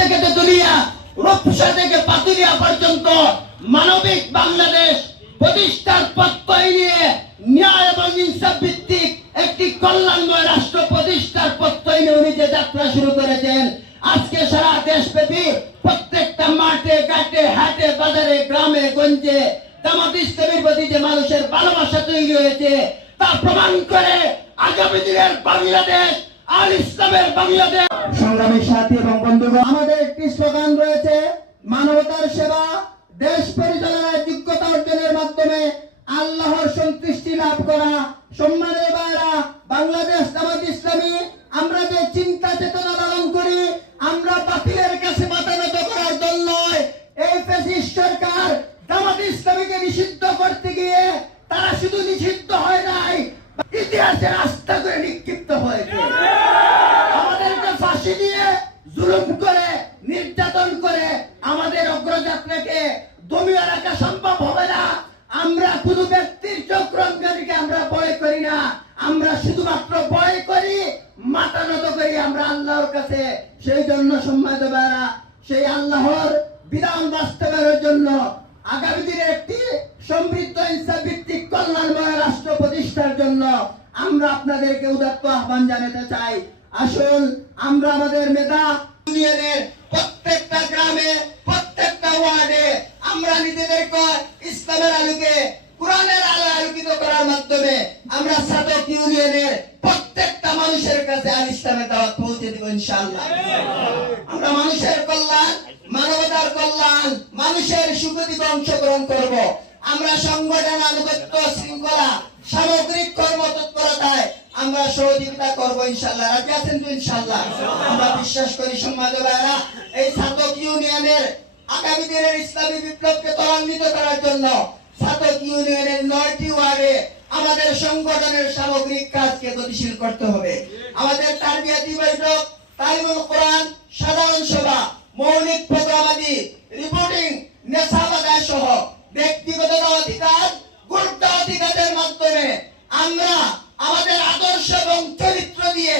থেকে তেতুলিয়া রূপসা থেকে পাতুলিয়া পর্যন্ত মানবিক বাংলাদেশ প্রতিষ্ঠার প্রত্যয় নিয়ে ন্যায় এবং ইনসাফ ভিত্তিক একটি কল্যাণময় রাষ্ট্র প্রতিষ্ঠার প্রত্যয় উনি যে যাত্রা শুরু করেছেন, আজকে সারা দেশব্যাপী প্রত্যেকটা মাঠে, ঘাটে, হাটে, বাজারে, গ্রামে, গঞ্জে জামাত ইসলামের প্রতি যে মানুষের ভালোবাসা তৈরি হয়েছে, তা প্রমাণ করে আগামী দিনের বাংলাদেশ বাংলাদেশ। সংগ্রামী সাথী এবং বন্ধুগণ, আমাদের একটি স্লোগান রয়েছে, মানবতার সেবা দেশ পরিচালনার যোগ্যতা অর্জনের মাধ্যমে আল্লাহর সন্তুষ্টি লাভ করা। সম্মানের বাইরা বাংলাদেশ ইসলামী, আমরা যে চিন্তা চেতনা লালন করি, আমরা বাতিলের কাছে মাথা নত করার দল নয়। সরকার জামাত ইসলামীকে নিষিদ্ধ করতে গিয়ে তারা শুধু নিষিদ্ধ ফাঁসি দিয়ে জুলুম করে, নির্যাতন করে আমাদের অগ্রযাত্রাকে দমিয়ে রাখা সম্ভব হবে না। আমরা কোনো ব্যক্তির চক্রাঙ্কারীকে আমরা ভয় করি না। আমরা শুধুমাত্র ভয় করি, মাথা নত করি আমরা আল্লাহর কাছে। সেই জন্য সম্মানিত ভাইরা সেই আল্লাহর বিধান বাস্তবায়নের জন্য আগামী দিনে একটি সমৃদ্ধ ইনসাফ ভিত্তিক কল্যাণময় রাষ্ট্র প্রতিষ্ঠার জন্য আমরা আপনাদেরকে উদাত্ত আহ্বান জানাতে চাই। আসুন আমরা আমাদের মেধা ইউনিয়নের প্রত্যেকটা গ্রামে, প্রত্যেকটা ওয়ার্ডে আমরা নিজেদেরকে ইসলামের আলোকে, কোরআনের আলো আলোকিত করার মাধ্যমে আমরা সাধক ইউনিয়নের প্রত্যেকটা মানুষের কাছে আল ইসলামের দাওয়াত পৌঁছে দেব ইনশাআল্লাহ। আমরা মানুষের কল্যাণ, মানবতার কল্যাণ, মানুষের সুখদিকে অংশগ্রহণ করব। আমরা সংগঠন আনুগত্য শৃঙ্খলা, সামগ্রিক কর্ম তৎপরতায় আমরা সহযোগিতা করব ইনশাল্লাহ। রাজি আছেন তো ইনশাল্লাহ? আমরা বিশ্বাস করি সম্মানিত ভাইরা এই ছাত্রক ইউনিয়নের আগামী দিনের ইসলামী বিপ্লবকে ত্বরান্বিত করার জন্য ছাত্রক ইউনিয়নের নয়টি ওয়ার্ডে আমাদের সংগঠনের সামগ্রিক কাজকে গতিশীল করতে হবে। আমাদের টার্বিয়াতি বৈঠক, তালিমুল কোরআন, সাধারণ সভা, মৌলিক প্রোগ্রামাদি, রিপোর্টিং নেশাবাদায় সহ ব্যক্তিগত অধিকার, গুরুত্ব অধিকারের মাধ্যমে আমরা আমাদের এবং চরিত্র দিয়ে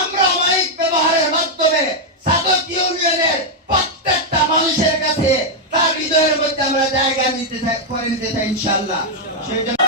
আমরা অমায়িক ব্যবহারের মাধ্যমে সাধক ইউনিয়নের প্রত্যেকটা মানুষের কাছে তার হৃদয়ের মধ্যে আমরা জায়গা নিতে করে নিতে চাই ইনশাল্লাহ সেই জন্য